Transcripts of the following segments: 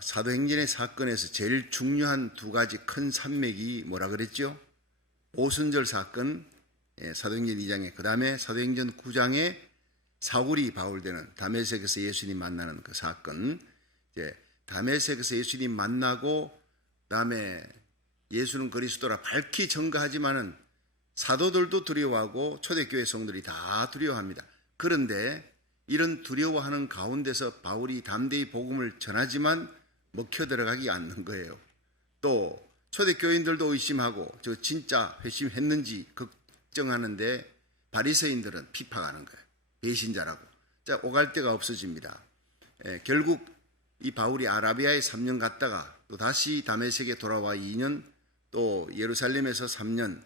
사도행전의 사건에서 제일 중요한 두 가지 큰 산맥이 뭐라 그랬죠? 오순절 사건, 사도행전 2장에, 그 다음에 사도행전 9장에 사울이 바울되는 다메섹에서 예수님 만나는 그 사건. 이제 다메섹에서 예수님 만나고 그다음에 예수는 그리스도라 밝히 전가하지만은 사도들도 두려워하고 초대교회 성들이 다 두려워합니다. 그런데 이런 두려워하는 가운데서 바울이 담대히 복음을 전하지만 먹혀 들어가기 않는 거예요. 또 초대교인들도 의심하고 저 진짜 회심했는지 걱정하는데 바리새인들은 비판하는 거예요. 배신자라고. 자, 오갈 데가 없어집니다. 결국 이 바울이 아라비아에 3년 갔다가 또 다시 다메섹에 돌아와 2년, 또 예루살렘에서 3년,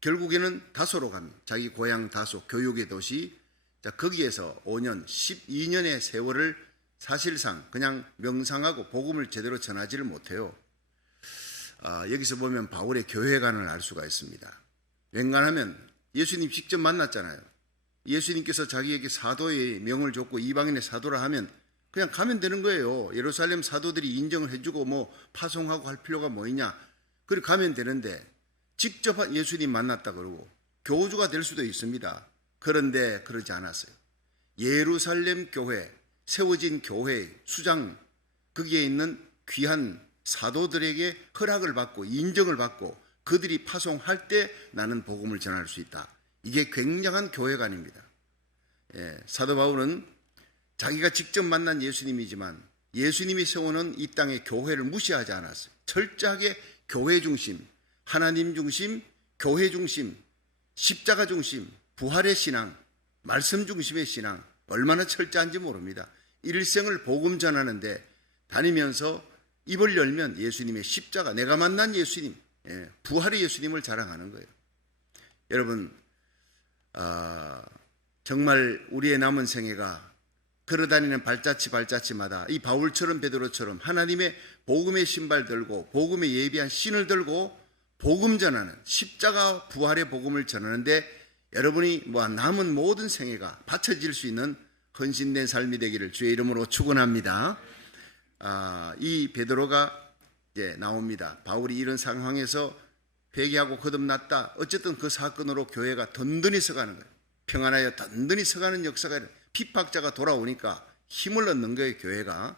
결국에는 다소로 갑니다. 자기 고향 다소, 교육의 도시. 자, 거기에서 5년, 12년의 세월을 사실상 그냥 명상하고 복음을 제대로 전하지를 못해요. 여기서 보면 바울의 교회관을 알 수가 있습니다. 웬간하면 예수님 직접 만났잖아요. 예수님께서 자기에게 사도의 명을 줬고 이방인의 사도라 하면 그냥 가면 되는 거예요. 예루살렘 사도들이 인정을 해주고 뭐 파송하고 할 필요가 뭐 있냐. 그리고 가면 되는데 직접 예수님 만났다 그러고 교주가 될 수도 있습니다. 그런데 그러지 않았어요. 예루살렘 교회, 세워진 교회 수장, 거기에 있는 귀한 사도들에게 허락을 받고 인정을 받고 그들이 파송할 때 나는 복음을 전할 수 있다. 이게 굉장한 교회관입니다. 사도 바울은 자기가 직접 만난 예수님이지만 예수님이 세우는 이 땅의 교회를 무시하지 않았어요. 철저하게 교회 중심, 하나님 중심, 교회 중심, 십자가 중심, 부활의 신앙, 말씀 중심의 신앙, 얼마나 철저한지 모릅니다. 일생을 복음 전하는데 다니면서 입을 열면 예수님의 십자가, 내가 만난 예수님, 부활의 예수님을 자랑하는 거예요. 여러분, 정말 우리의 남은 생애가 걸어다니는 발자취마다 이 바울처럼 베드로처럼 하나님의 복음의 신발 들고 복음에 예비한 신을 들고 복음 전하는, 십자가 부활의 복음을 전하는데 여러분이 남은 모든 생애가 바쳐질 수 있는 헌신된 삶이 되기를 주의 이름으로 축원합니다. 이 베드로가 이제 나옵니다. 바울이 이런 상황에서 회개하고 거듭났다. 어쨌든 그 사건으로 교회가 든든히 서가는 거예요. 평안하여 든든히 서가는 역사가, 핍박자가 돌아오니까 힘을 얻는 거예요, 교회가.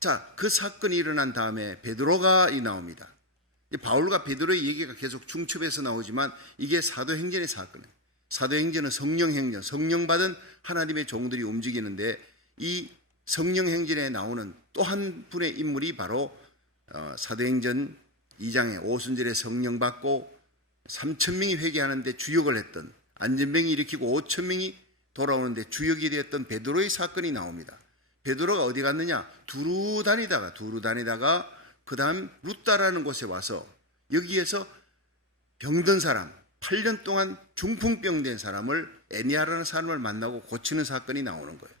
자, 그 사건이 일어난 다음에 베드로가 나옵니다. 바울과 베드로의 얘기가 계속 중첩해서 나오지만 이게 사도행전의 사건이에요. 사도행전은 성령행전, 성령받은 하나님의 종들이 움직이는데 이 성령행전에 나오는 또 한 분의 인물이 바로 사도행전 2장에 오순절에 성령 받고 3,000명이 회개하는데 주역을 했던, 안전병이 일으키고 5,000명이 돌아오는데 주역이 되었던 베드로의 사건이 나옵니다. 베드로가 어디 갔느냐? 두루 다니다가 그 다음 루다라는 곳에 와서 여기에서 병든 사람, 8년 동안 중풍병 된 사람을, 에니아라는 사람을 만나고 고치는 사건이 나오는 거예요.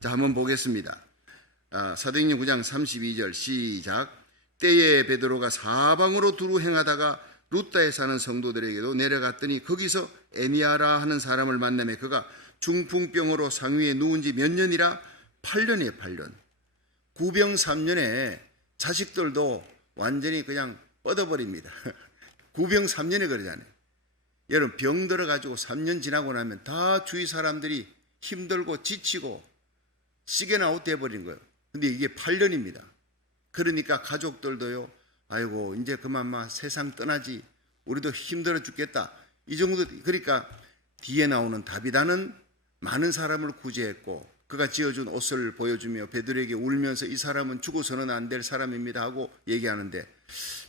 자, 한번 보겠습니다. 사도행전 9장 32절 시작. 때에 베드로가 사방으로 두루 행하다가 루다에 사는 성도들에게도 내려갔더니 거기서 에니아라 하는 사람을 만나매 그가 중풍병으로 상위에 누운 지 몇 년이라? 8년이에요. 8년. 구병 3년에 자식들도 완전히 그냥 뻗어버립니다. 구병 3년에 그러잖아요. 여러분, 병 들어가지고 3년 지나고 나면 다 주위 사람들이 힘들고 지치고 시계나웃 돼버린 거예요. 근데 이게 8년입니다. 그러니까 가족들도요, 아이고 이제 그만 세상 떠나지, 우리도 힘들어 죽겠다, 이 정도. 그러니까 뒤에 나오는 다비다는 많은 사람을 구제했고 그가 지어준 옷을 보여주며 베드로에게 울면서 이 사람은 죽어서는 안 될 사람입니다 하고 얘기하는데,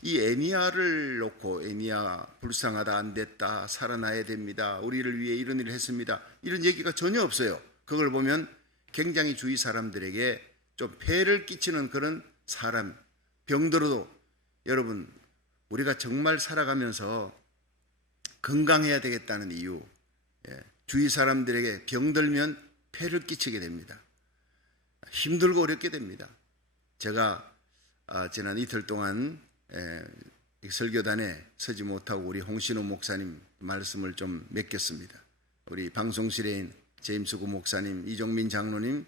이 에니아를 놓고 에니아 불쌍하다, 안 됐다, 살아나야 됩니다, 우리를 위해 이런 일을 했습니다, 이런 얘기가 전혀 없어요. 그걸 보면 굉장히 주위 사람들에게 좀 폐를 끼치는 그런 사람. 병들어도 여러분, 우리가 정말 살아가면서 건강해야 되겠다는 이유, 주위 사람들에게 병들면 폐를 끼치게 됩니다. 힘들고 어렵게 됩니다. 제가 지난 이틀 동안 설교단에 서지 못하고 우리 홍신호 목사님 말씀을 좀 맡겼습니다. 우리 방송실에 있는 제임스 구 목사님, 이종민 장로님,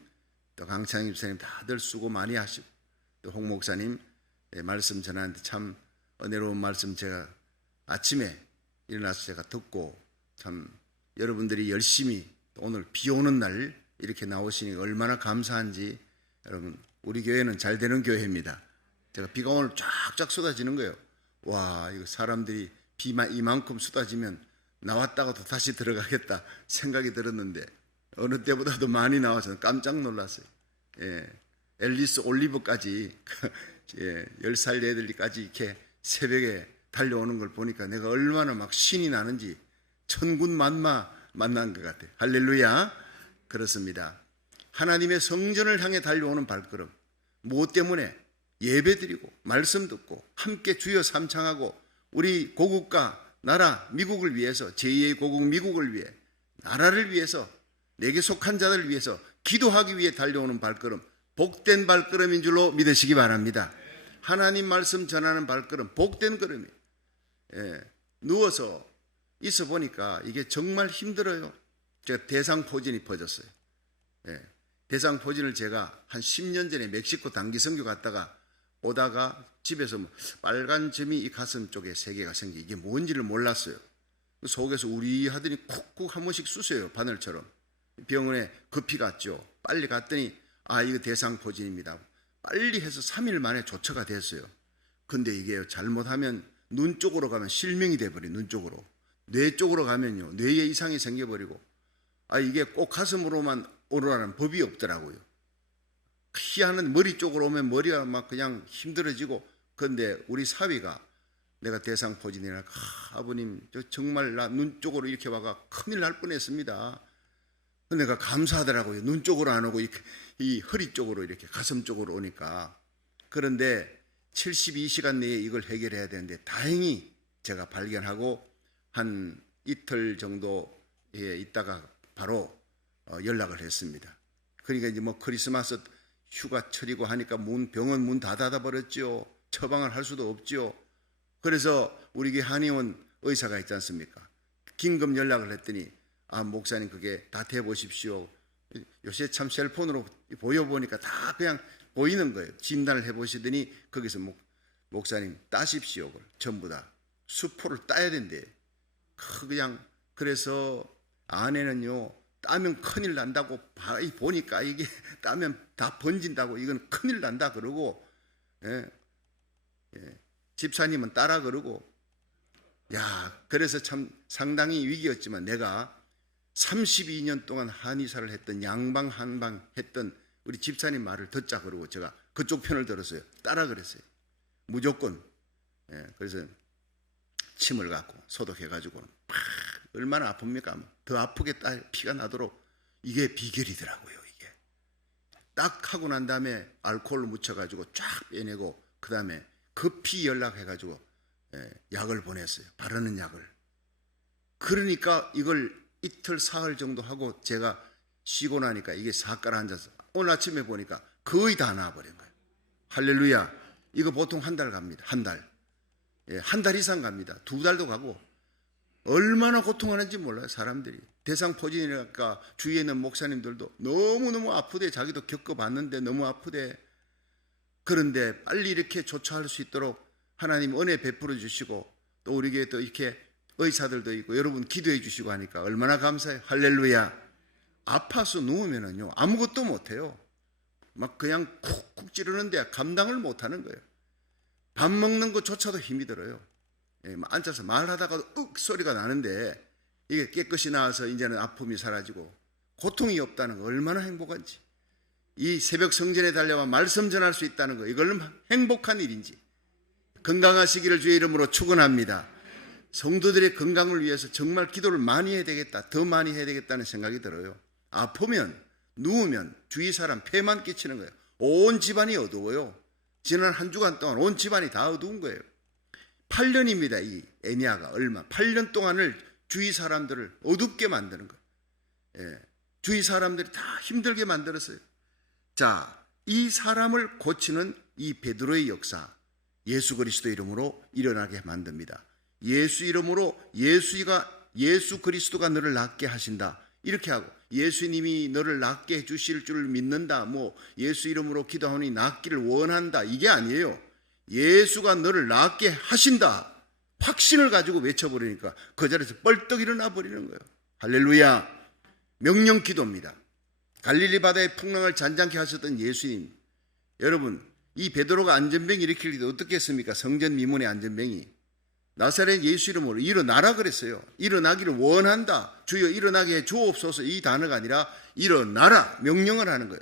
또 강창희 집사님 다들 수고 많이 하시고 또 홍 목사님 말씀 전하는데 참 은혜로운 말씀 제가 아침에 일어나서 제가 듣고 참 여러분들이 열심히 오늘 비 오는 날 이렇게 나오시니 얼마나 감사한지. 여러분 우리 교회는 잘 되는 교회입니다. 제가 비가 오늘 쫙쫙 쏟아지는 거예요. 와, 이거 사람들이 비만 이만큼 쏟아지면 나왔다가도 다시 들어가겠다 생각이 들었는데 어느 때보다도 많이 나와서 깜짝 놀랐어요. 앨리스 올리브까지 10살 애들까지 이렇게 새벽에 달려오는 걸 보니까 내가 얼마나 막 신이 나는지 천군 만마 만난 것 같아요. 할렐루야. 그렇습니다. 하나님의 성전을 향해 달려오는 발걸음, 무엇 때문에? 예배드리고 말씀 듣고 함께 주여 삼창하고 우리 고국과 나라 미국을 위해서, 제2의 고국 미국을 위해, 나라를 위해서, 내게 속한 자들을 위해서 기도하기 위해 달려오는 발걸음, 복된 발걸음인 줄로 믿으시기 바랍니다. 하나님 말씀 전하는 발걸음, 복된 걸음이에요. 누워서 있어 보니까 이게 정말 힘들어요. 제가 대상포진이 퍼졌어요. 대상포진을 제가 한 10년 전에 멕시코 단기 선교 갔다가 오다가 집에서 빨간 점이 이 가슴 쪽에 3개가 생기, 이게 뭔지를 몰랐어요. 속에서 우리 하더니 쿡쿡 한 번씩 쑤세요. 바늘처럼. 병원에 급히 갔죠. 빨리 갔더니 이거 대상포진입니다. 빨리 해서 3일 만에 조처가 됐어요. 근데 이게요, 잘못하면 눈 쪽으로 가면 실명이 돼버려요. 눈 쪽으로. 뇌 쪽으로 가면요, 뇌에 이상이 생겨버리고, 이게 꼭 가슴으로만 오르라는 법이 없더라고요. 희한한 머리 쪽으로 오면 머리가 막 그냥 힘들어지고. 그런데 우리 사위가 내가 대상포진이라, 아버님 저 정말 나 눈 쪽으로 이렇게 와가 큰일 날 뻔했습니다. 내가 감사하더라고요. 눈 쪽으로 안 오고 이 허리 쪽으로 이렇게 가슴 쪽으로 오니까. 그런데 72시간 내에 이걸 해결해야 되는데 다행히 제가 발견하고 한 이틀 정도 있다가 바로 연락을 했습니다. 그러니까 이제 뭐 크리스마스 휴가철이고 하니까 병원 문 다 닫아버렸죠. 처방을 할 수도 없죠. 그래서 우리 교회 한의원 의사가 있지 않습니까? 긴급 연락을 했더니 목사님 그게 다 돼보십시오. 요새 참 셀폰으로 보여보니까 다 그냥 보이는 거예요. 진단을 해보시더니 거기서 목사님 따십시오. 그걸 전부 다 수포를 따야 된대. 그냥 그래서 아내는요, 따면 큰일 난다고, 보니까 이게 따면 다 번진다고, 이건 큰일 난다 그러고, 집사님은 따라 그러고, 그래서 참 상당히 위기였지만 내가 32년 동안 한의사를 했던, 양방 한방 했던 우리 집사님 말을 듣자 그러고 제가 그쪽 편을 들었어요. 따라 그랬어요. 무조건. 그래서 침을 갖고 소독해가지고 얼마나 아픕니까? 더 아프게 피가 나도록. 이게 비결이더라고요. 이게 딱 하고 난 다음에 알코올로 묻혀가지고 쫙 빼내고 그 다음에 급히 연락해가지고 약을 보냈어요. 바르는 약을. 그러니까 이걸 이틀 사흘 정도 하고 제가 쉬고 나니까 이게 싹 가라앉아서 오늘 아침에 보니까 거의 다 나와버린 거예요. 할렐루야. 이거 보통 한 달 갑니다. 한 달. 한 달 이상 갑니다. 2달도 가고. 얼마나 고통하는지 몰라요, 사람들이. 대상포진이니까 주위에 있는 목사님들도 너무너무 아프대. 자기도 겪어봤는데 너무 아프대. 그런데 빨리 이렇게 조처할 수 있도록 하나님 은혜 베풀어 주시고, 또 우리 교회 또 이렇게 의사들도 있고 여러분 기도해 주시고 하니까 얼마나 감사해요. 할렐루야. 아파서 누우면은요, 아무것도 못해요. 막 그냥 쿡쿡 찌르는데 감당을 못하는 거예요. 밥 먹는 것조차도 힘이 들어요. 앉아서 말하다가도 윽 소리가 나는데 이게 깨끗이 나와서 이제는 아픔이 사라지고 고통이 없다는 거 얼마나 행복한지. 이 새벽 성전에 달려와 말씀 전할 수 있다는 거, 이걸 행복한 일인지. 건강하시기를 주의 이름으로 축원합니다. 성도들의 건강을 위해서 정말 기도를 많이 해야 되겠다, 더 많이 해야 되겠다는 생각이 들어요. 아프면, 누우면 주위 사람 폐만 끼치는 거예요. 온 집안이 어두워요. 지난 한 주간 동안 온 집안이 다 어두운 거예요. 8년입니다. 이 애니아가 8년 동안을 주위 사람들을 어둡게 만드는 거예요. 주위 사람들이 다 힘들게 만들었어요. 자, 이 사람을 고치는 이 베드로의 역사, 예수 그리스도 이름으로 일어나게 만듭니다. 예수 이름으로 예수 그리스도가 너를 낫게 하신다. 이렇게 하고 예수님이 너를 낫게 해주실 줄 믿는다. 뭐 예수 이름으로 기도하니 낫기를 원한다. 이게 아니에요. 예수가 너를 낫게 하신다. 확신을 가지고 외쳐버리니까 그 자리에서 뻘떡 일어나 버리는 거예요. 할렐루야. 명령 기도입니다. 갈릴리 바다의 풍랑을 잔잔케 하셨던 예수님. 여러분, 이 베드로가 안전병 일으킬 때 어떻게 했습니까? 성전 미문의 안전병이. 나사렛 예수 이름으로 일어나라 그랬어요. 일어나기를 원한다. 주여 일어나게 해 주옵소서. 이 단어가 아니라 일어나라. 명령을 하는 거예요.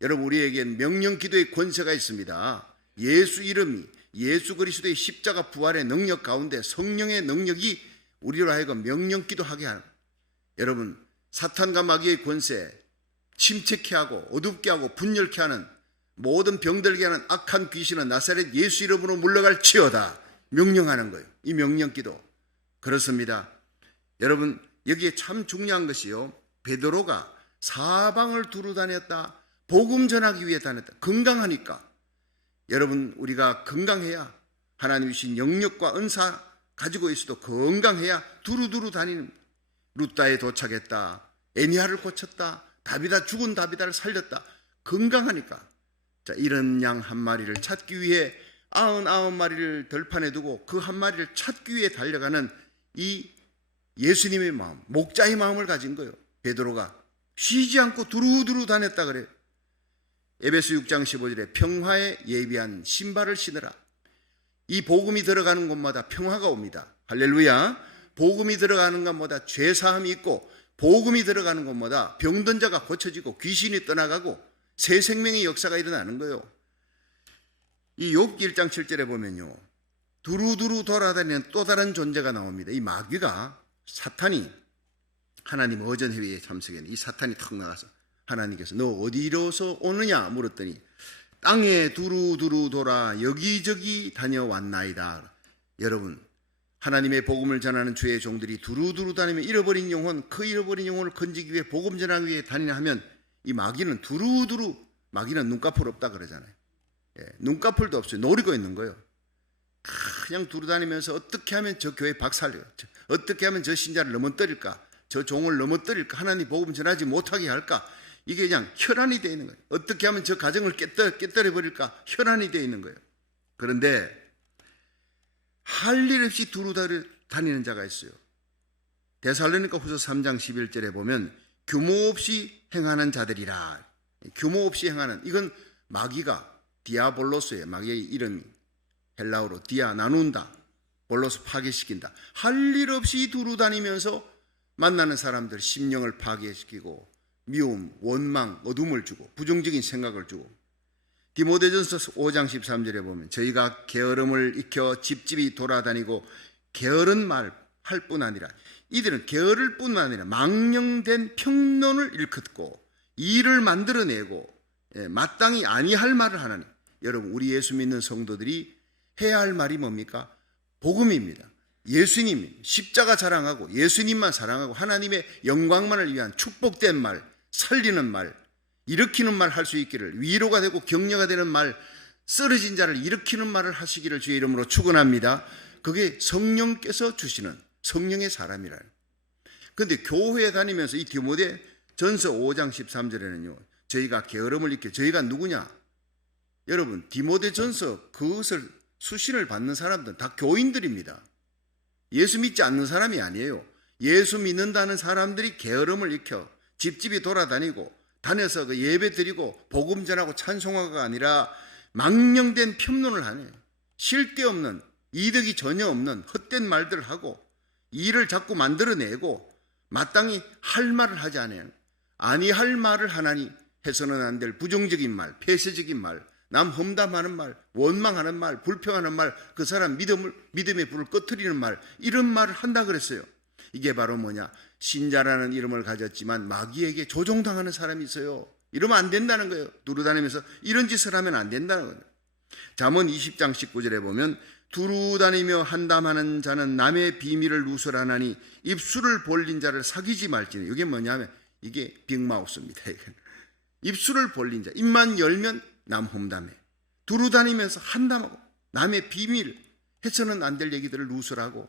여러분, 우리에겐 명령 기도의 권세가 있습니다. 예수 이름이, 예수 그리스도의 십자가 부활의 능력 가운데 성령의 능력이 우리로 하여금 명령 기도하게 하는. 여러분, 사탄과 마귀의 권세, 침체케 하고 어둡게 하고 분열케 하는 모든 병들게 하는 악한 귀신은 나사렛 예수 이름으로 물러갈지어다. 명령하는 거예요. 이 명령 기도. 그렇습니다. 여러분, 여기에 참 중요한 것이요, 베드로가 사방을 두루 다녔다. 복음 전하기 위해 다녔다. 건강하니까. 여러분, 우리가 건강해야 하나님 주신 영역과 은사 가지고 있어도 건강해야 두루두루 다니는. 루다에 도착했다. 애니아를 고쳤다. 다비다, 죽은 다비다를 살렸다. 건강하니까. 자, 이런 양 한 마리를 찾기 위해 99마리를 들판에 두고 그 한 마리를 찾기 위해 달려가는 이 예수님의 마음, 목자의 마음을 가진 거예요. 베드로가 쉬지 않고 두루두루 다녔다 그래요. 에베소 6장 15절에 평화에 예비한 신발을 신으라. 이 복음이 들어가는 곳마다 평화가 옵니다. 할렐루야. 복음이 들어가는 곳마다 죄사함이 있고, 복음이 들어가는 곳마다 병든 자가 고쳐지고 귀신이 떠나가고 새 생명의 역사가 일어나는 거예요. 이 욥기 1장 7절에 보면요, 두루두루 돌아다니는 또 다른 존재가 나옵니다. 이 마귀가, 사탄이 하나님 어전회의에 참석했는데 이 사탄이 턱 나가서 하나님께서 너 어디로서 오느냐 물었더니 땅에 두루두루 돌아 여기저기 다녀왔나이다. 여러분, 하나님의 복음을 전하는 주의 종들이 두루두루 다니며 잃어버린 영혼, 그 잃어버린 영혼을 건지기 위해 복음 전하기 위해 다니냐 하면 이 마귀는 두루두루, 마귀는 눈꺼풀 없다 그러잖아요. 예, 눈꺼풀도 없어요. 노리고 있는 거예요. 그냥 두루다니면서 어떻게 하면 저 교회 박살려요, 어떻게 하면 저 신자를 넘어뜨릴까, 저 종을 넘어뜨릴까, 하나님 복음 전하지 못하게 할까. 이게 그냥 혈안이 되어 있는 거예요. 어떻게 하면 저 가정을 깨뜨려버릴까, 혈안이 되어 있는 거예요. 그런데 할 일 없이 두루다니는 자가 있어요. 데살로니가 후서 3장 11절에 보면 규모 없이 행하는 자들이라. 규모 없이 행하는, 이건 마귀가, 디아볼로스예요. 마귀의 이름이 헬라어로 디아, 나눈다, 볼로스 파괴시킨다. 할 일 없이 두루다니면서 만나는 사람들 심령을 파괴시키고 미움, 원망, 어둠을 주고 부정적인 생각을 주고. 디모데전서 5장 13절에 보면 저희가 게으름을 익혀 집집이 돌아다니고 게으른 말 할 뿐 아니라, 이들은 게으를 뿐 아니라 망령된 평론을 일컫고 일을 만들어내고 마땅히 아니할 말을 하나니. 여러분, 우리 예수 믿는 성도들이 해야 할 말이 뭡니까? 복음입니다. 예수님, 십자가 자랑하고 예수님만 사랑하고 하나님의 영광만을 위한 축복된 말, 살리는 말, 일으키는 말 할 수 있기를, 위로가 되고 격려가 되는 말, 쓰러진 자를 일으키는 말을 하시기를 주의 이름으로 축원합니다. 그게 성령께서 주시는 성령의 사람이라요. 그런데 교회에 다니면서 이 디모데 전서 5장 13절에는요 저희가 게으름을 익혀, 저희가 누구냐? 여러분, 디모데 전서 그것을 수신을 받는 사람들은 다 교인들입니다. 예수 믿지 않는 사람이 아니에요. 예수 믿는다는 사람들이 게으름을 익혀 집집이 돌아다니고 다녀서 그 예배 드리고 복음 전하고 찬송화가 아니라 망령된 편론을 하네. 쉴 데 없는, 이득이 전혀 없는 헛된 말들을 하고 일을 자꾸 만들어내고 마땅히 할 말을 하지 않아요. 아니할 말을 하나니 해서는 안 될 부정적인 말, 폐쇄적인 말, 남 험담하는 말, 원망하는 말, 불평하는 말, 그 사람 믿음의 불을 꺼트리는 말, 이런 말을 한다 그랬어요. 이게 바로 뭐냐? 신자라는 이름을 가졌지만 마귀에게 조종당하는 사람이 있어요. 이러면 안 된다는 거예요. 두루다니면서 이런 짓을 하면 안 된다는 거예요. 잠언 20장 19절에 보면 두루다니며 한담하는 자는 남의 비밀을 누설하나니 입술을 벌린 자를 사귀지 말지니. 이게 뭐냐면 이게 빅마우스입니다. 입술을 벌린 자, 입만 열면 남 험담해. 두루다니면서 한담하고 남의 비밀, 해서는 안 될 얘기들을 누설하고.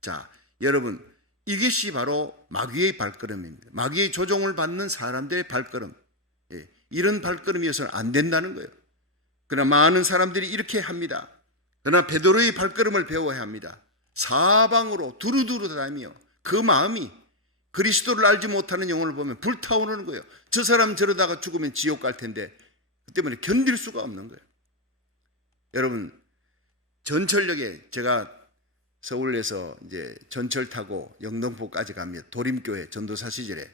자, 여러분, 이것이 바로 마귀의 발걸음입니다. 마귀의 조종을 받는 사람들의 발걸음. 예, 이런 발걸음이어서는 안 된다는 거예요. 그러나 많은 사람들이 이렇게 합니다. 그러나 베드로의 발걸음을 배워야 합니다. 사방으로 두루두루 다니며 그 마음이 그리스도를 알지 못하는 영혼을 보면 불타오르는 거예요. 저 사람 저러다가 죽으면 지옥 갈 텐데 그 때문에 견딜 수가 없는 거예요. 여러분, 전철역에 제가 서울에서 이제 전철 타고 영등포까지 가면 도림교회 전도사 시절에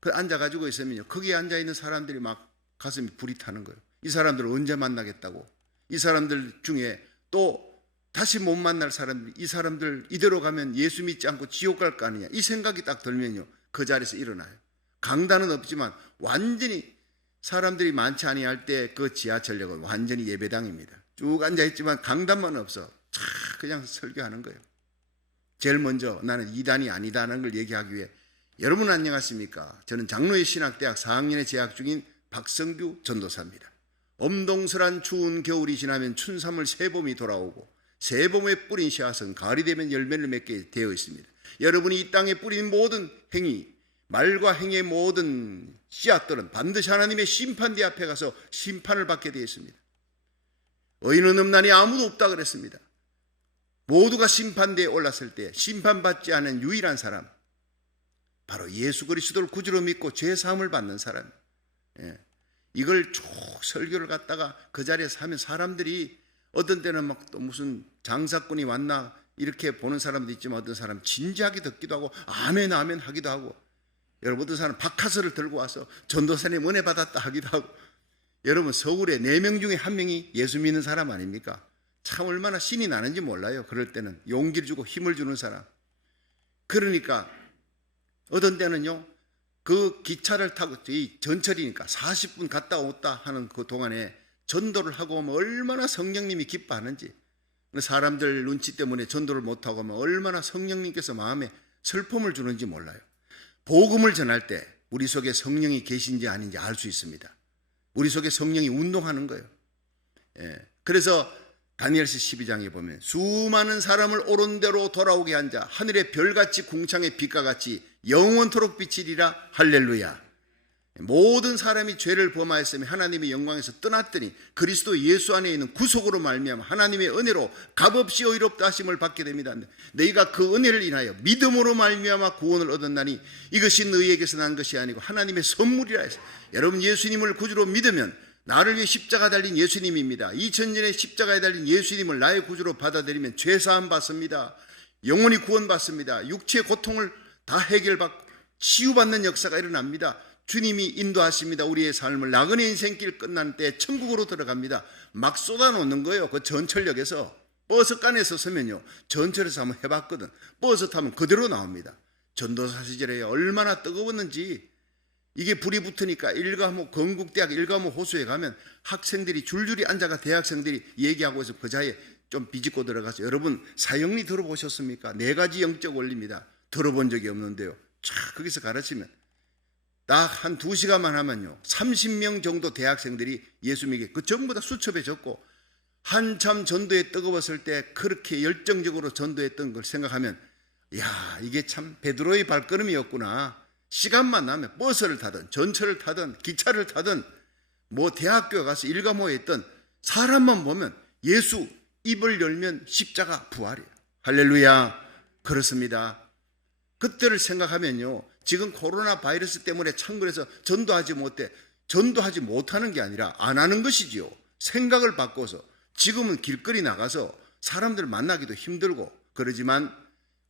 그 앉아가지고 있으면요, 거기에 앉아있는 사람들이 막 가슴이 불이 타는 거예요. 이 사람들을 언제 만나겠다고, 이 사람들 중에 또 다시 못 만날 사람들, 이 사람들 이대로 가면 예수 믿지 않고 지옥 갈 거 아니냐, 이 생각이 딱 들면요, 그 자리에서 일어나요. 강단은 없지만 완전히 사람들이 많지 아니할 때 그 지하철역은 완전히 예배당입니다. 쭉 앉아있지만 강단만 없어. 그냥 설교하는 거예요. 제일 먼저 나는 이단이 아니다라는 걸 얘기하기 위해, 여러분 안녕하십니까? 저는 장로의 신학대학 4학년에 재학 중인 박성규 전도사입니다. 엄동설한 추운 겨울이 지나면 춘삼월 새봄이 돌아오고 새봄에 뿌린 씨앗은 가을이 되면 열매를 맺게 되어 있습니다. 여러분이 이 땅에 뿌린 모든 행위, 말과 행위의 모든 씨앗들은 반드시 하나님의 심판대 앞에 가서 심판을 받게 되어 있습니다. 의인은 없나니 아무도 없다 그랬습니다. 모두가 심판대에 올랐을 때 심판받지 않은 유일한 사람, 바로 예수 그리스도를 구주로 믿고 죄 사함을 받는 사람. 예. 이걸 쭉 설교를 갖다가 그 자리에서 하면 사람들이 어떤 때는 막 또 무슨 장사꾼이 왔나 이렇게 보는 사람도 있지만, 어떤 사람은 진지하게 듣기도 하고 아멘 아멘 하기도 하고, 여러분 어떤 사람은 박하서를 들고 와서 전도사님 은혜 받았다 하기도 하고. 여러분, 서울에 4명 중에 1명이 예수 믿는 사람 아닙니까? 참 얼마나 신이 나는지 몰라요. 그럴 때는 용기를 주고 힘을 주는 사람. 그러니까 어떤 때는요, 그 기차를 타고, 이 전철이니까 40분 갔다 왔다 하는 그 동안에 전도를 하고 오면 얼마나 성령님이 기뻐하는지, 사람들 눈치 때문에 전도를 못하고 오면 얼마나 성령님께서 마음에 슬픔을 주는지 몰라요. 복음을 전할 때 우리 속에 성령이 계신지 아닌지 알 수 있습니다. 우리 속에 성령이 운동하는 거예요. 예. 그래서 다니엘서 12장에 보면 수많은 사람을 옳은 대로 돌아오게 한 자, 하늘의 별같이 궁창의 빛과 같이 영원토록 비치리라. 할렐루야. 모든 사람이 죄를 범하였으며 하나님의 영광에서 떠났더니 그리스도 예수 안에 있는 구속으로 말미암아 하나님의 은혜로 값없이 의롭다 하심을 받게 됩니다. 너희가 그 은혜를 인하여 믿음으로 말미암아 구원을 얻었나니 이것이 너희에게서 난 것이 아니고 하나님의 선물이라 해서, 여러분 예수님을 구주로 믿으면 나를 위해 십자가 달린 예수님입니다. 2000년에 십자가에 달린 예수님을 나의 구주로 받아들이면 죄사함 받습니다. 영원히 구원받습니다. 육체의 고통을 다 해결받고 치유받는 역사가 일어납니다. 주님이 인도하십니다. 우리의 삶을 나그네 인생길 끝난 때 천국으로 들어갑니다. 막 쏟아놓는 거예요. 그 전철역에서 버스간에서 서면요, 전철에서 한번 해봤거든. 버스 타면 그대로 나옵니다. 전도사 시절에 얼마나 뜨거웠는지. 이게 불이 붙으니까 일가모, 건국대학 일가모 호수에 가면 학생들이 줄줄이 앉아가 대학생들이 얘기하고 해서 그 자리에 좀 비집고 들어가서, 여러분 사형리 들어보셨습니까? 4가지 영적 원리입니다. 들어본 적이 없는데요, 쫙 거기서 가르치면 딱 한 2시간만 하면요 30명 정도 대학생들이 예수 믿게, 그 전부 다 수첩해졌고, 한참 전도에 뜨거웠을 때 그렇게 열정적으로 전도했던 걸 생각하면, 야, 이게 참 베드로의 발걸음이었구나. 시간만 나면 버스를 타든 전철을 타든 기차를 타든 뭐 대학교에 가서 일가모에 있던 사람만 보면 예수 입을 열면 십자가 부활이에요. 할렐루야. 그렇습니다. 그때를 생각하면요, 지금 코로나 바이러스 때문에 창궐해서 전도하지 못해, 전도하지 못하는 게 아니라 안 하는 것이지요. 생각을 바꿔서 지금은 길거리 나가서 사람들 만나기도 힘들고 그러지만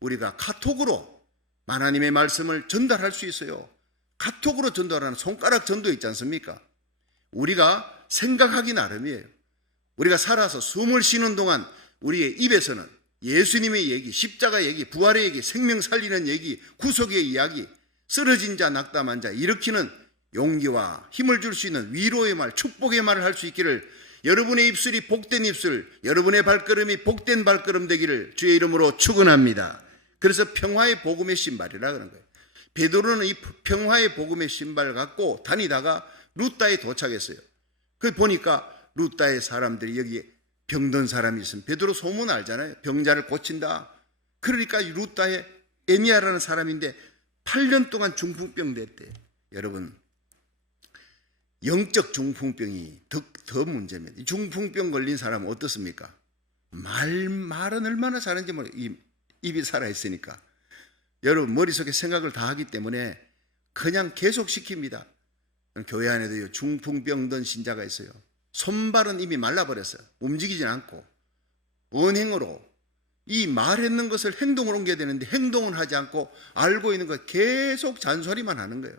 우리가 카톡으로 하나님의 말씀을 전달할 수 있어요. 카톡으로 전달하는 손가락 전도 있지 않습니까? 우리가 생각하기 나름이에요. 우리가 살아서 숨을 쉬는 동안 우리의 입에서는 예수님의 얘기, 십자가 얘기, 부활의 얘기, 생명 살리는 얘기, 구속의 이야기, 쓰러진 자, 낙담한 자 일으키는 용기와 힘을 줄 수 있는 위로의 말, 축복의 말을 할 수 있기를, 여러분의 입술이 복된 입술, 여러분의 발걸음이 복된 발걸음 되기를 주의 이름으로 축원합니다. 그래서 평화의 복음의 신발이라 그런 거예요. 베드로는 이 평화의 복음의 신발을 갖고 다니다가 루따에 도착했어요. 그 보니까 루따의 사람들이, 여기 병든 사람이 있으면 베드로 소문 알잖아요. 병자를 고친다. 그러니까 루따에 에미아라는 사람인데 8년 동안 중풍병 됐대. 여러분, 영적 중풍병이 더 문제입니다. 이 중풍병 걸린 사람은 어떻습니까? 말은 얼마나 잘하는지 모르겠어요. 입이 살아있으니까. 여러분, 머릿속에 생각을 다 하기 때문에 그냥 계속 시킵니다. 교회 안에도 중풍병 든 신자가 있어요. 손발은 이미 말라버렸어요. 움직이진 않고 언행으로 이 말했는 것을 행동으로 옮겨야 되는데 행동은 하지 않고 알고 있는 거 계속 잔소리만 하는 거예요.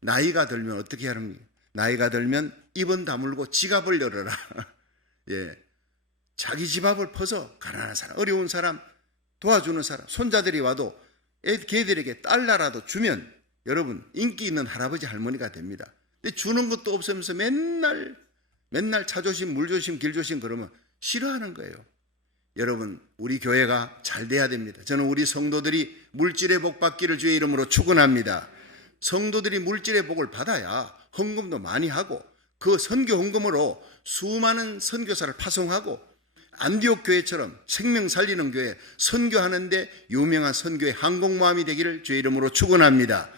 나이가 들면 어떻게 하는? 나이가 들면 입은 다물고 지갑을 열어라. 예, 자기 집 앞을 퍼서 가난한 사람, 어려운 사람, 도와주는 사람, 손자들이 와도 걔들에게 달러라도 주면 여러분 인기 있는 할아버지 할머니가 됩니다. 근데 주는 것도 없으면서 맨날 차 조심, 물 조심, 길 조심 그러면 싫어하는 거예요. 여러분, 우리 교회가 잘 돼야 됩니다. 저는 우리 성도들이 물질의 복 받기를 주의 이름으로 축원합니다. 성도들이 물질의 복을 받아야 헌금도 많이 하고 그 선교 헌금으로 수많은 선교사를 파송하고 안디옥 교회처럼 생명 살리는 교회, 선교하는데 유명한 선교의 항공모함이 되기를 주의 이름으로 축원합니다.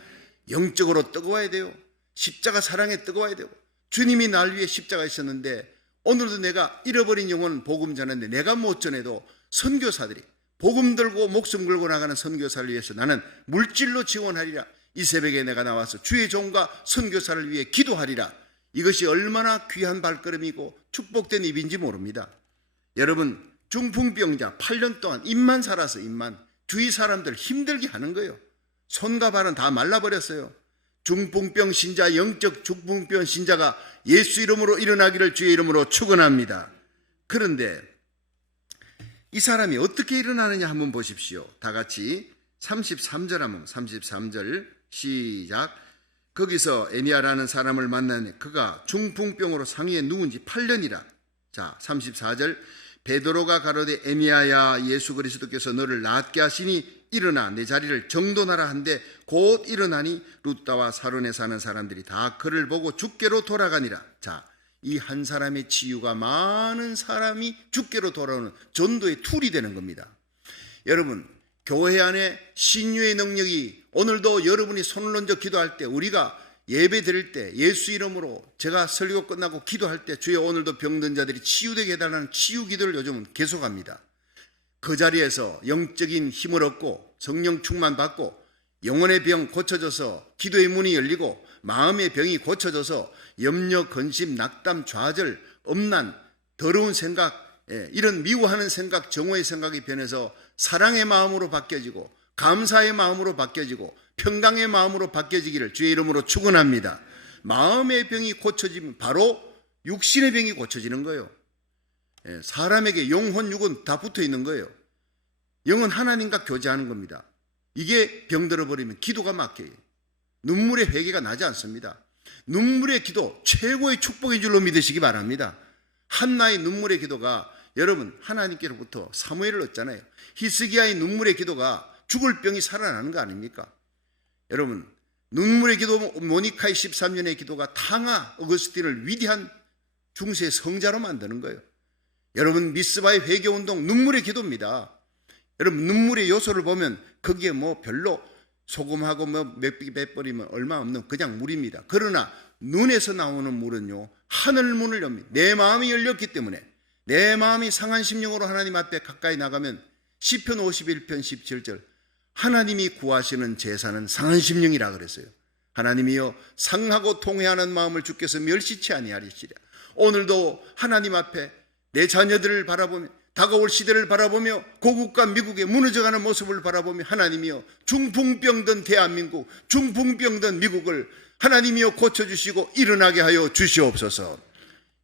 영적으로 뜨거워야 돼요. 십자가 사랑에 뜨거워야 되고 주님이 날 위해 십자가 있었는데 오늘도 내가 잃어버린 영혼 복음 전하는데 내가 못 전해도 선교사들이 복음 들고 목숨 걸고 나가는 선교사를 위해서 나는 물질로 지원하리라. 이 새벽에 내가 나와서 주의 종과 선교사를 위해 기도하리라. 이것이 얼마나 귀한 발걸음이고 축복된 입인지 모릅니다. 여러분, 중풍병자 8년 동안 입만 살아서 입만 주위 사람들 힘들게 하는 거예요. 손과 발은 다 말라버렸어요. 중풍병 신자, 영적 중풍병 신자가 예수 이름으로 일어나기를 주의 이름으로 축원합니다. 그런데 이 사람이 어떻게 일어나느냐 한번 보십시오. 다 같이 33절 한번 33절 시작. 거기서 에니야라는 사람을 만나니 그가 중풍병으로 상위에 누운 지 8년이라. 자, 34절. 베드로가 가로되 에니야야, 예수 그리스도께서 너를 낫게 하시니 일어나 내 자리를 정돈하라 한데 곧 일어나니 룻다와 사론에 사는 사람들이 다 그를 보고 주께로 돌아가니라. 자, 이 한 사람의 치유가 많은 사람이 주께로 돌아오는 전도의 툴이 되는 겁니다. 여러분, 교회 안에 신유의 능력이 오늘도 여러분이 손을 얹어 기도할 때 우리가 예배 드릴 때 예수 이름으로 제가 설교 끝나고 기도할 때 주여 오늘도 병든 자들이 치유되게 해달라는 치유 기도를 요즘은 계속합니다. 그 자리에서 영적인 힘을 얻고 성령 충만 받고 영혼의 병 고쳐져서 기도의 문이 열리고 마음의 병이 고쳐져서 염려, 근심, 낙담, 좌절, 엄난, 더러운 생각, 이런 미워하는 생각, 정오의 생각이 변해서 사랑의 마음으로 바뀌어지고 감사의 마음으로 바뀌어지고 평강의 마음으로 바뀌어지기를 주의 이름으로 축원합니다. 마음의 병이 고쳐지면 바로 육신의 병이 고쳐지는 거예요. 사람에게 영혼, 육은 다 붙어 있는 거예요. 영은 하나님과 교제하는 겁니다. 이게 병들어버리면 기도가 막혀요. 눈물의 회개가 나지 않습니다. 눈물의 기도 최고의 축복인 줄로 믿으시기 바랍니다. 한나의 눈물의 기도가 여러분 하나님께로부터 사무엘을 얻잖아요. 히스기야의 눈물의 기도가 죽을 병이 살아나는 거 아닙니까? 여러분, 눈물의 기도 모니카의 13년의 기도가 탕아 어거스틴을 위대한 중세의 성자로 만드는 거예요. 여러분, 미스바의 회개운동 눈물의 기도입니다. 여러분, 눈물의 요소를 보면 거기에 뭐 별로 소금하고 몇 버리면 얼마 없는 그냥 물입니다. 그러나 눈에서 나오는 물은요, 하늘문을 엽니다. 내 마음이 열렸기 때문에 내 마음이 상한 심령으로 하나님 앞에 가까이 나가면 시편 51편 17절 하나님이 구하시는 제사는 상한 심령이라 그랬어요. 하나님이여 상하고 통회하는 마음을 주께서 멸시치 아니하리시랴. 오늘도 하나님 앞에 내 자녀들을 바라보며 다가올 시대를 바라보며 고국과 미국의 무너져가는 모습을 바라보며 하나님이여 중풍병든 대한민국, 중풍병든 미국을 하나님이여 고쳐주시고 일어나게 하여 주시옵소서.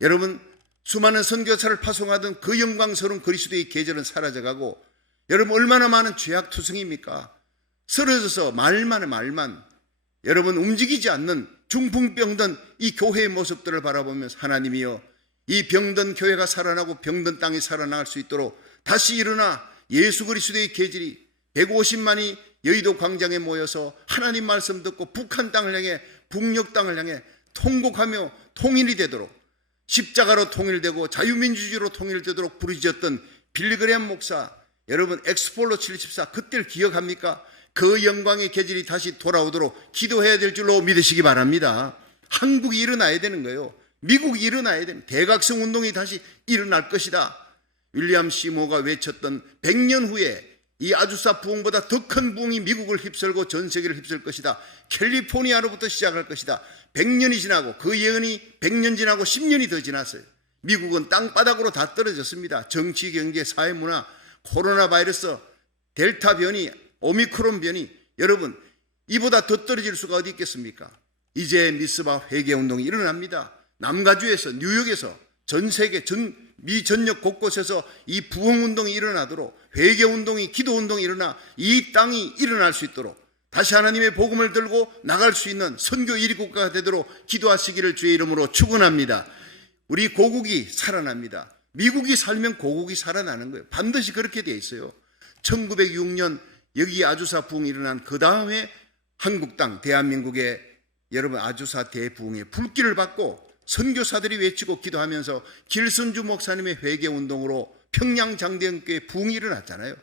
여러분, 수많은 선교사를 파송하던 그 영광스러운 그리스도의 계절은 사라져가고 여러분 얼마나 많은 죄악투성입니까? 쓰러져서 말만 여러분 움직이지 않는 중풍병든 이 교회의 모습들을 바라보면서 하나님이여 이 병든 교회가 살아나고 병든 땅이 살아날 수 있도록 다시 일어나 예수 그리스도의 계절이 150만이 여의도 광장에 모여서 하나님 말씀 듣고 북한 땅을 향해 북녘 땅을 향해 통곡하며 통일이 되도록 십자가로 통일되고 자유민주주의로 통일되도록 부르짖었던 빌리그레암 목사, 여러분 엑스폴로 74 그때를 기억합니까? 그 영광의 계절이 다시 돌아오도록 기도해야 될 줄로 믿으시기 바랍니다. 한국이 일어나야 되는 거예요. 미국이 일어나야 됩니다. 대각성 운동이 다시 일어날 것이다. 윌리엄 시모가 외쳤던 100년 후에 이 아주사 부흥보다 더 큰 부흥이 미국을 휩쓸고 전 세계를 휩쓸 것이다. 캘리포니아로부터 시작할 것이다. 100년이 지나고 그 예언이 100년 지나고 10년이 더 지났어요. 미국은 땅바닥으로 다 떨어졌습니다. 정치, 경제, 사회, 문화, 코로나 바이러스, 델타 변이, 오미크론 변이, 여러분 이보다 더 떨어질 수가 어디 있겠습니까? 이제 미스바 회개운동이 일어납니다. 남가주에서, 뉴욕에서, 전 세계, 미 전역 곳곳에서 이 부흥운동이 일어나도록, 회개운동이, 기도운동이 일어나 이 땅이 일어날 수 있도록 다시 하나님의 복음을 들고 나갈 수 있는 선교 1위 국가가 되도록 기도하시기를 주의 이름으로 축원합니다. 우리 고국이 살아납니다. 미국이 살면 고국이 살아나는 거예요. 반드시 그렇게 돼 있어요. 1906년 여기 아주사 부흥이 일어난 그 다음에 한국 땅, 대한민국의 여러분 아주사 대부흥의 불길을 받고 선교사들이 외치고 기도하면서 길선주 목사님의 회개운동으로 평양 장대형교회 부흥이 일어났잖아요.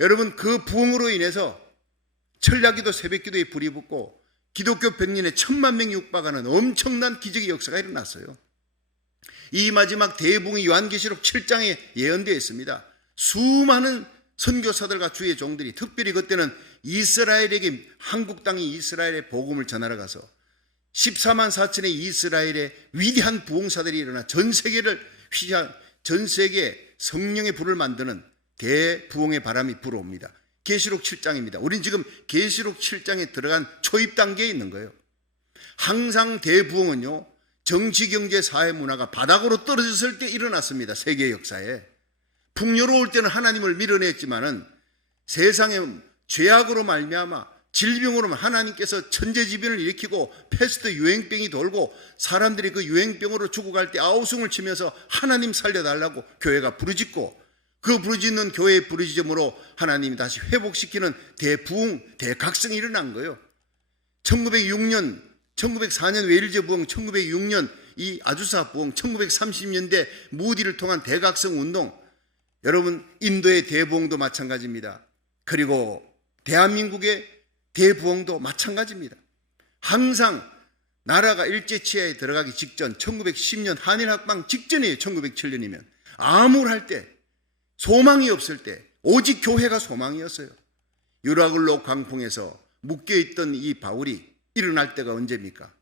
여러분 그 부흥으로 인해서 철야기도 새벽기도에 불이 붙고 기독교 100년에 1000만 명이 육박하는 엄청난 기적의 역사가 일어났어요. 이 마지막 대부흥이 요한계시록 7장에 예언되어 있습니다. 수많은 선교사들과 주의 종들이 특별히 그때는 이스라엘에게 한국 땅이 이스라엘의 복음을 전하러 가서 14만 4천의 이스라엘의 위대한 부흥사들이 일어나 전 세계를 휘장, 전 세계에 성령의 불을 만드는 대부흥의 바람이 불어옵니다. 계시록 7장입니다. 우린 지금 계시록 7장에 들어간 초입 단계에 있는 거예요. 항상 대부흥은요, 정치, 경제, 사회, 문화가 바닥으로 떨어졌을 때 일어났습니다. 세계 역사에. 풍요로울 때는 하나님을 밀어냈지만은 세상에 죄악으로 말미암아 질병으로 하나님께서 천재지변을 일으키고 패스트 유행병이 돌고 사람들이 그 유행병으로 죽어갈 때 아우성을 치면서 하나님 살려달라고 교회가 부르짖고 그 부르짖는 교회의 부르짖음으로 하나님이 다시 회복시키는 대부흥, 대각성이 일어난 거예요. 1906년, 1904년 웨일즈 부흥, 1906년 이 아주사 부흥, 1930년대 무디를 통한 대각성 운동, 여러분 인도의 대부흥도 마찬가지입니다. 그리고 대한민국의 대부흥도 마찬가지입니다. 항상 나라가 일제치하에 들어가기 직전 1910년 한일합방 직전이에요. 1907년이면 암울할 때, 소망이 없을 때 오직 교회가 소망이었어요. 유라굴로 광풍에서 묶여있던 이 바울이 일어날 때가 언제입니까?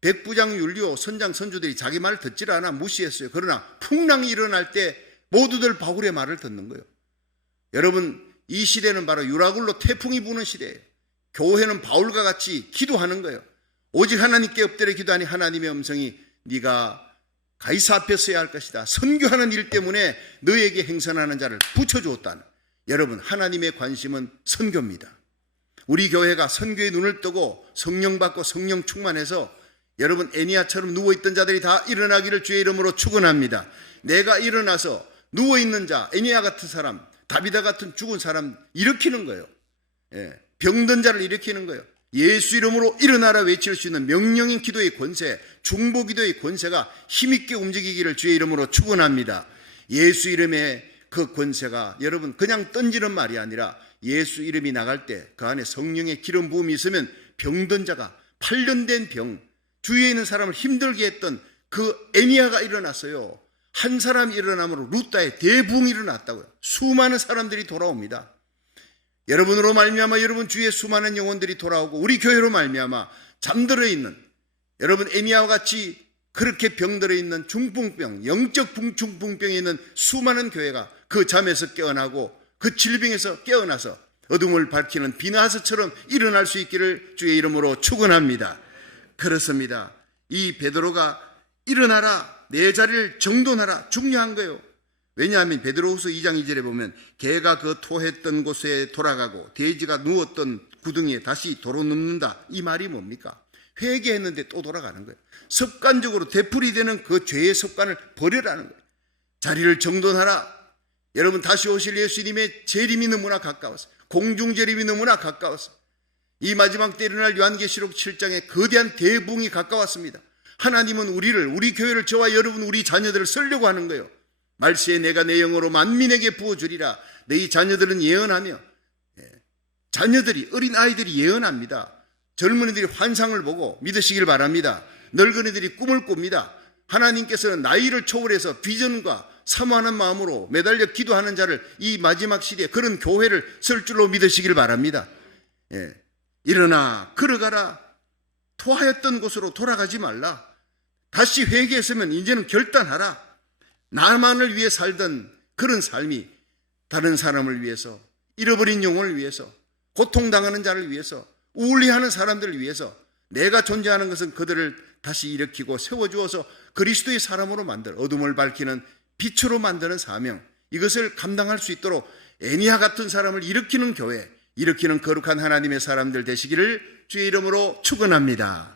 백부장 율리오 선장 선주들이 자기 말을 듣질 않아 무시했어요. 그러나 풍랑이 일어날 때 모두들 바울의 말을 듣는 거예요. 여러분 이 시대는 바로 유라굴로 태풍이 부는 시대예요. 교회는 바울과 같이 기도하는 거예요. 오직 하나님께 엎드려 기도하니 하나님의 음성이 네가 가이사 앞에 서야 할 것이다. 선교하는 일 때문에 너에게 행선하는 자를 붙여주었다는. 여러분 하나님의 관심은 선교입니다. 우리 교회가 선교의 눈을 뜨고 성령 받고 성령 충만해서 여러분 애니야처럼 누워있던 자들이 다 일어나기를 주의 이름으로 축원합니다. 내가 일어나서 누워있는 자, 애니야 같은 사람, 다비다 같은 죽은 사람 일으키는 거예요. 병든 자를 일으키는 거예요. 예수 이름으로 일어나라 외칠 수 있는 명령인 기도의 권세, 중보 기도의 권세가 힘있게 움직이기를 주의 이름으로 축원합니다. 예수 이름의 그 권세가 여러분 그냥 던지는 말이 아니라 예수 이름이 나갈 때 그 안에 성령의 기름 부음이 있으면 병든 자가 8년 된 병, 주위에 있는 사람을 힘들게 했던 그 애니야가 일어났어요. 한 사람이 일어남으로 루다의 대부흥이 일어났다고요. 수많은 사람들이 돌아옵니다. 여러분으로 말미암아 여러분 주위에 수많은 영혼들이 돌아오고 우리 교회로 말미암아 잠들어 있는 여러분 애니야와 같이 그렇게 병들어 있는 중풍병, 영적 중풍병에 있는 수많은 교회가 그 잠에서 깨어나고 그 질병에서 깨어나서 어둠을 밝히는 비나스처럼 일어날 수 있기를 주의 이름으로 축원합니다. 그렇습니다. 이 베드로가 일어나라, 내 자리를 정돈하라, 중요한 거예요. 왜냐하면 베드로후서 2장 2절에 보면 개가 그 토했던 곳에 돌아가고 돼지가 누웠던 구덩이에 다시 도로 눕는다. 이 말이 뭡니까? 회개했는데 또 돌아가는 거예요. 습관적으로 되풀이되는 그 죄의 습관을 버리라는 거예요. 자리를 정돈하라. 여러분 다시 오실 예수님의 재림이 너무나 가까워서, 공중재림이 너무나 가까워서 이 마지막 때 일어날 요한계시록 7장의 거대한 대부흥이 가까웠습니다. 하나님은 우리를, 우리 교회를, 저와 여러분, 우리 자녀들을 쓰려고 하는 거예요. 말세에 내가 내 영으로 만민에게 부어주리라. 너희 자녀들은 예언하며 자녀들이, 어린 아이들이 예언합니다. 젊은이들이 환상을 보고 믿으시길 바랍니다. 늙은이들이 꿈을 꿉니다. 하나님께서는 나이를 초월해서 비전과 사모하는 마음으로 매달려 기도하는 자를 이 마지막 시대에 그런 교회를 쓸 줄로 믿으시길 바랍니다. 예. 일어나 걸어가라. 토하였던 곳으로 돌아가지 말라. 다시 회개했으면 이제는 결단하라. 나만을 위해 살던 그런 삶이 다른 사람을 위해서, 잃어버린 영혼을 위해서, 고통당하는 자를 위해서, 우울해하는 사람들을 위해서 내가 존재하는 것은 그들을 다시 일으키고 세워주어서 그리스도의 사람으로 만들, 어둠을 밝히는 빛으로 만드는 사명, 이것을 감당할 수 있도록 애니아 같은 사람을 일으키는 교회, 일으키는 거룩한 하나님의 사람들 되시기를 주의 이름으로 축원합니다.